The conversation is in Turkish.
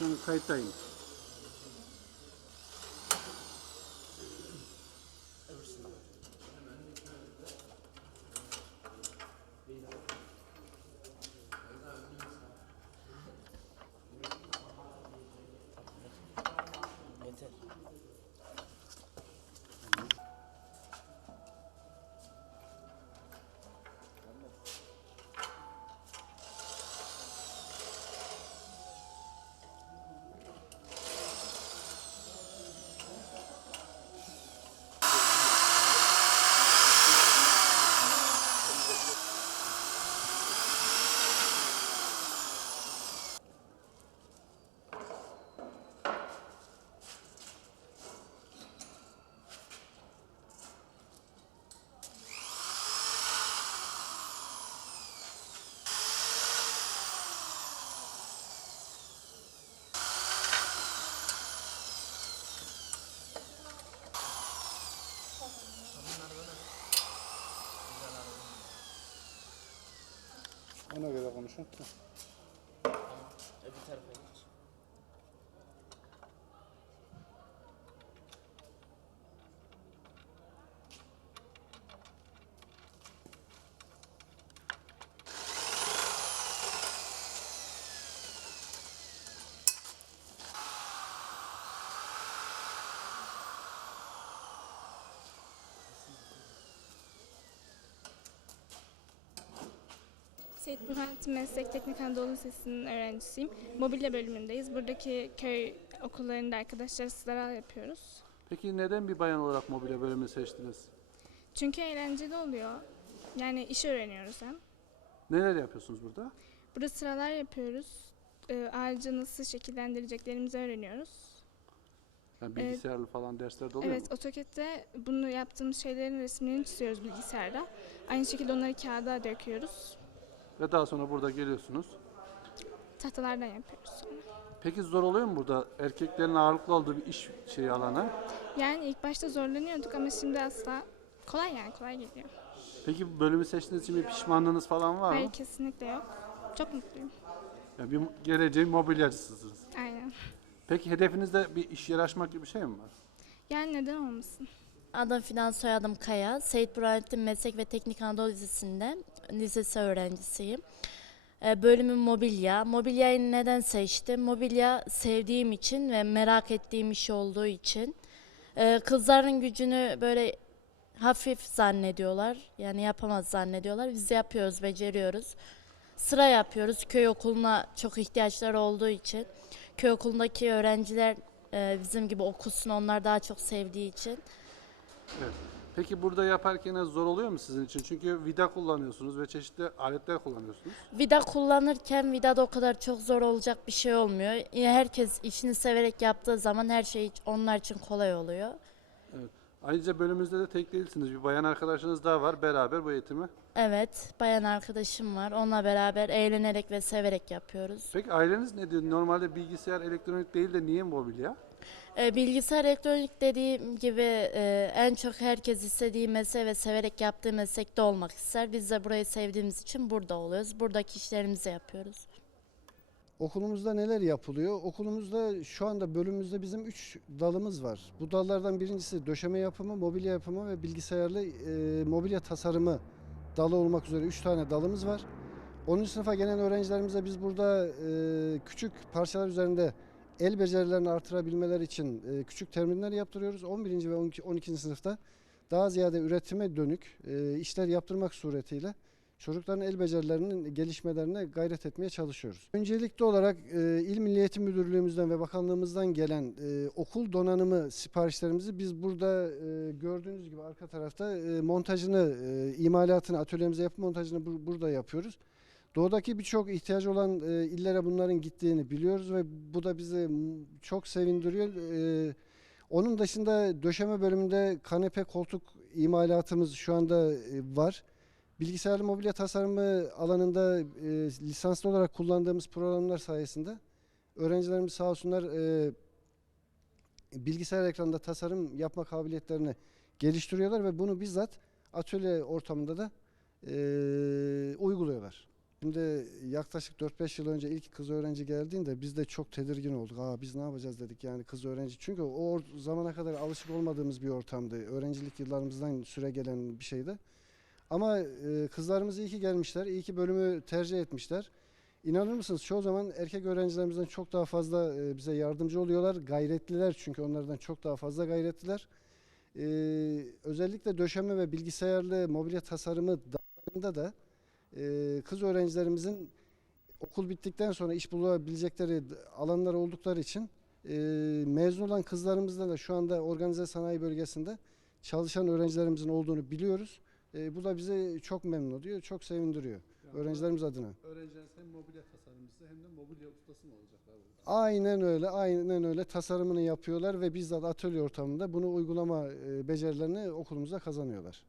瞬買いたいんです。Konuşun. Öbür tarafa geç. Seyit Burhanettin Meslek Teknik Anadolu Lisesi'nin öğrencisiyim. Mobilya bölümündeyiz. Buradaki köy okullarında arkadaşlar sıralar yapıyoruz. Peki neden bir bayan olarak mobilya bölümünü seçtiniz? Çünkü eğlenceli oluyor. Yani iş öğreniyoruz hem. Neler yapıyorsunuz burada? Burada sıralar yapıyoruz. Ee, ağacı nasıl şekillendireceklerimizi öğreniyoruz. Yani bilgisayarlı falan dersler de oluyor Evet, mu? AutoCAD'de bunu yaptığımız şeylerin resimlerini çiziyoruz bilgisayarda. Aynı şekilde onları kağıda döküyoruz. Ve daha sonra burada geliyorsunuz. Tahtalardan yapıyoruz sonra. Peki zor oluyor mu burada erkeklerin ağırlıklı olduğu bir iş şeyi alanı? Yani ilk başta zorlanıyorduk ama şimdi asla kolay yani kolay geliyor. Peki bu bölümü seçtiğiniz için bir pişmanlığınız falan var mı? Hayır kesinlikle yok. Çok mutluyum. Yani bir geleceğin mobilyacısısınız. Aynen. Peki hedefinizde bir iş yeri açmak gibi bir şey mi var? Yani neden olmasın? Adım Fidan, soyadım Kaya. Seyit Burhanettin Meslek ve Teknik Anadolu Lisesi'nde lisesi öğrencisiyim. Ee, Bölümüm mobilya. Mobilyayı neden seçtim? Mobilya sevdiğim için ve merak ettiğim iş olduğu için. Ee, Kızların gücünü böyle hafif zannediyorlar. Yani yapamaz zannediyorlar. Biz yapıyoruz, beceriyoruz. Sıra yapıyoruz. Köy okuluna çok ihtiyaçları olduğu için. Köy okulundaki öğrenciler e, bizim gibi okusun onlar daha çok sevdiği için. Evet. Peki burada yaparken zor oluyor mu sizin için? Çünkü vida kullanıyorsunuz ve çeşitli aletler kullanıyorsunuz. Vida kullanırken vidada o kadar çok zor olacak bir şey olmuyor. Herkes işini severek yaptığı zaman her şey onlar için kolay oluyor. Ayrıca bölümümüzde de tek değilsiniz. Bir bayan arkadaşınız daha var. Beraber bu eğitimi. Evet, bayan arkadaşım var. Onunla beraber eğlenerek ve severek yapıyoruz. Peki aileniz ne diyor? Normalde bilgisayar, elektronik değil de niye mobilya? Ee, bilgisayar elektronik dediğim gibi e, en çok herkes istediği meslek ve severek yaptığı meslekte olmak ister. Biz de burayı sevdiğimiz için burada oluyoruz. Buradaki işlerimizi yapıyoruz. Okulumuzda neler yapılıyor? Okulumuzda şu anda bölümümüzde bizim üç dalımız var. Bu dallardan birincisi döşeme yapımı, mobilya yapımı ve bilgisayarlı e, mobilya tasarımı dalı olmak üzere üç tane dalımız var. 10. sınıfa gelen öğrencilerimize biz burada e, küçük parçalar üzerinde el becerilerini artırabilmeleri için e, küçük terminler yaptırıyoruz. 11. ve 12. 12. sınıfta daha ziyade üretime dönük e, işler yaptırmak suretiyle çocukların el becerilerinin gelişmelerine gayret etmeye çalışıyoruz. Öncelikli olarak e, İl Milli Eğitim Müdürlüğümüzden ve bakanlığımızdan gelen okul donanımı siparişlerimizi biz burada gördüğünüz gibi arka tarafta montajını, imalatını, atölyemize yapı montajını bur- burada yapıyoruz. Doğudaki birçok ihtiyacı olan e, illere bunların gittiğini biliyoruz ve bu da bizi çok sevindiriyor. E, onun dışında döşeme bölümünde kanepe koltuk imalatımız şu anda e, var. Bilgisayarlı mobilya tasarımı alanında e, lisanslı olarak kullandığımız programlar sayesinde öğrencilerimiz sağ olsunlar e, bilgisayar ekranında tasarım yapma kabiliyetlerini geliştiriyorlar ve bunu bizzat atölye ortamında da e, uyguluyorlar. Şimdi yaklaşık 4-5 yıl önce ilk kız öğrenci geldiğinde biz de çok tedirgin olduk. Aa biz ne yapacağız dedik yani kız öğrenci. Çünkü o zamana kadar alışık olmadığımız bir ortamdı. Öğrencilik yıllarımızdan süre gelen bir şeydi. Ama e, kızlarımız iyi ki gelmişler. iyi ki bölümü tercih etmişler. İnanır mısınız çoğu zaman erkek öğrencilerimizden çok daha fazla e, bize yardımcı oluyorlar. Gayretliler çünkü onlardan çok daha fazla gayretliler. E, özellikle döşeme ve bilgisayarlı mobilya tasarımı dallarında da e, kız öğrencilerimizin okul bittikten sonra iş bulabilecekleri alanlar oldukları için e, mezun olan kızlarımızda da şu anda organize sanayi bölgesinde çalışan öğrencilerimizin olduğunu biliyoruz. E, bu da bizi çok memnun ediyor, çok sevindiriyor öğrencilerimiz adına. Öğrencileriniz hem mobilya tasarımcısı hem de mobilya ustası mı olacaklar burada? Aynen öyle, aynen öyle tasarımını yapıyorlar ve bizzat atölye ortamında bunu uygulama e, becerilerini okulumuzda kazanıyorlar.